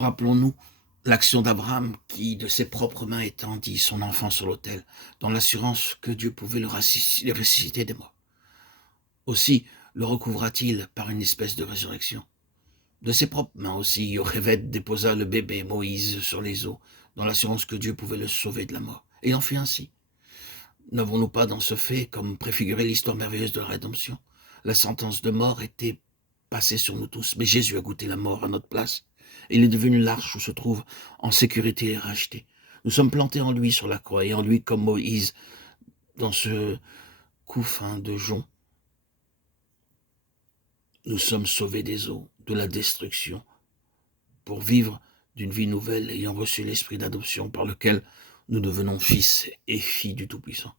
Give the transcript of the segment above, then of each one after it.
Rappelons-nous l'action d'Abraham qui, de ses propres mains, étendit son enfant sur l'autel, dans l'assurance que Dieu pouvait le ressusciter des morts. Aussi le recouvra-t-il par une espèce de résurrection. De ses propres mains aussi, Yocheved déposa le bébé Moïse sur les eaux, dans l'assurance que Dieu pouvait le sauver de la mort. Et il en fut ainsi. N'avons-nous pas dans ce fait comme préfiguré l'histoire merveilleuse de la rédemption? La sentence de mort était passée sur nous tous, mais Jésus a goûté la mort à notre place. Il est devenu l'arche où se trouve en sécurité et racheté. Nous sommes plantés en lui sur la croix, et en lui comme Moïse, dans ce couffin de jonc. Nous sommes sauvés des eaux, de la destruction, pour vivre d'une vie nouvelle, ayant reçu l'esprit d'adoption par lequel nous devenons fils et filles du Tout-Puissant.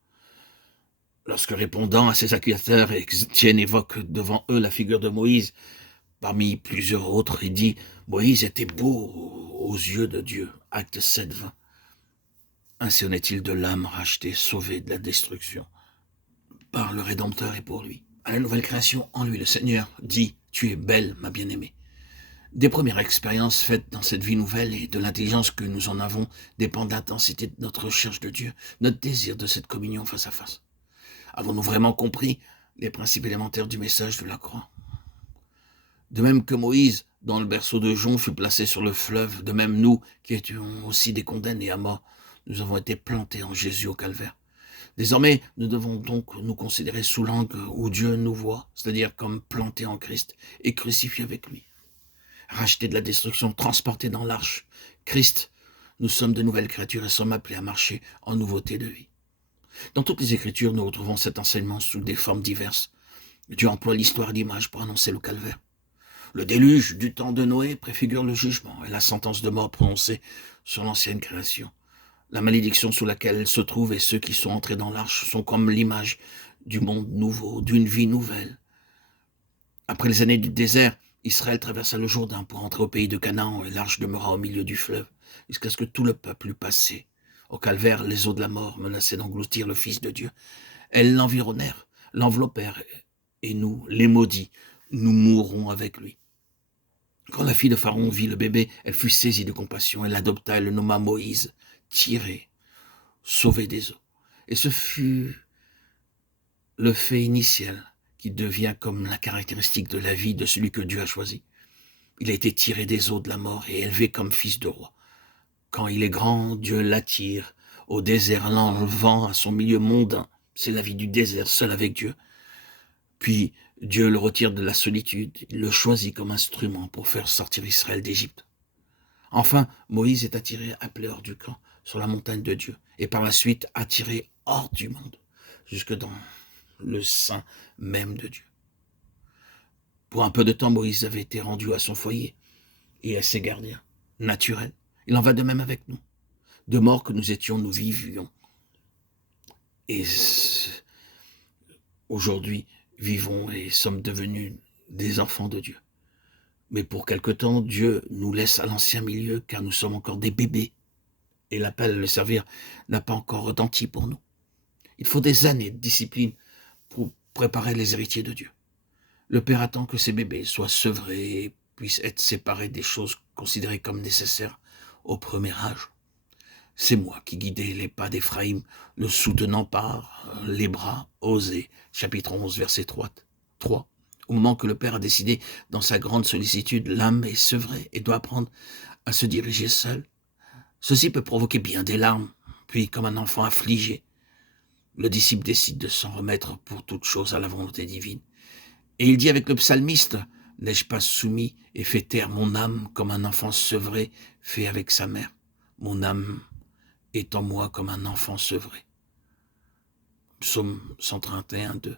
Lorsque répondant à ses accusateurs, Étienne évoque devant eux la figure de Moïse, parmi plusieurs autres, il dit « Moïse était beau aux yeux de Dieu ». Acte 7, 20. Ainsi en est-il de l'âme rachetée, sauvée de la destruction par le Rédempteur et pour lui. À la nouvelle création, en lui, le Seigneur dit « Tu es belle, ma bien-aimée ». Des premières expériences faites dans cette vie nouvelle et de l'intelligence que nous en avons dépend de l'intensité de notre recherche de Dieu, notre désir de cette communion face à face. Avons-nous vraiment compris les principes élémentaires du message de la croix? De même que Moïse, dans le berceau de jonc, fut placé sur le fleuve, de même nous, qui étions aussi des condamnés à mort, nous avons été plantés en Jésus au calvaire. Désormais, nous devons donc nous considérer sous l'angle où Dieu nous voit, c'est-à-dire comme plantés en Christ et crucifiés avec lui. Rachetés de la destruction, transportés dans l'arche. Christ, nous sommes de nouvelles créatures et sommes appelés à marcher en nouveauté de vie. Dans toutes les Écritures, nous retrouvons cet enseignement sous des formes diverses. Dieu emploie l'histoire d'image pour annoncer le calvaire. Le déluge du temps de Noé préfigure le jugement et la sentence de mort prononcée sur l'ancienne création. La malédiction sous laquelle elle se trouve et ceux qui sont entrés dans l'arche sont comme l'image du monde nouveau, d'une vie nouvelle. Après les années du désert, Israël traversa le Jourdain pour entrer au pays de Canaan et l'arche demeura au milieu du fleuve, jusqu'à ce que tout le peuple eût passé. Au calvaire, les eaux de la mort menaçaient d'engloutir le Fils de Dieu. Elles l'environnèrent, l'enveloppèrent, et nous, les maudits, nous mourrons avec lui. Quand la fille de Pharaon vit le bébé, elle fut saisie de compassion, elle l'adopta, elle le nomma Moïse, tiré, sauvé des eaux. Et ce fut le fait initial qui devient comme la caractéristique de la vie de celui que Dieu a choisi. Il a été tiré des eaux de la mort et élevé comme fils de roi. Quand il est grand, Dieu l'attire au désert, l'enlevant à son milieu mondain. C'est la vie du désert, seul avec Dieu. Puis Dieu le retire de la solitude, il le choisit comme instrument pour faire sortir Israël d'Égypte. Enfin, Moïse est attiré, appelé hors du camp, sur la montagne de Dieu, et par la suite attiré hors du monde, jusque dans le sein même de Dieu. Pour un peu de temps, Moïse avait été rendu à son foyer et à ses gardiens naturels. Il en va de même avec nous. De mort que nous étions, nous vivions. Et aujourd'hui, vivons et sommes devenus des enfants de Dieu. Mais pour quelque temps, Dieu nous laisse à l'ancien milieu, car nous sommes encore des bébés. Et l'appel à le servir n'a pas encore retenti pour nous. Il faut des années de discipline pour préparer les héritiers de Dieu. Le Père attend que ses bébés soient sevrés et puissent être séparés des choses considérées comme nécessaires au premier âge. C'est moi qui guidais les pas d'Éphraïm, le soutenant par les bras. Osée, chapitre 11, verset 3. Au moment que le Père a décidé, dans sa grande sollicitude, l'âme est sevrée et doit apprendre à se diriger seule. Ceci peut provoquer bien des larmes, puis comme un enfant affligé, le disciple décide de s'en remettre pour toute chose à la volonté divine. Et il dit avec le psalmiste, « N'ai-je pas soumis et fait taire mon âme comme un enfant sevré fait avec sa mère? Mon âme est en moi comme un enfant sevré. » Psaume 131, 2.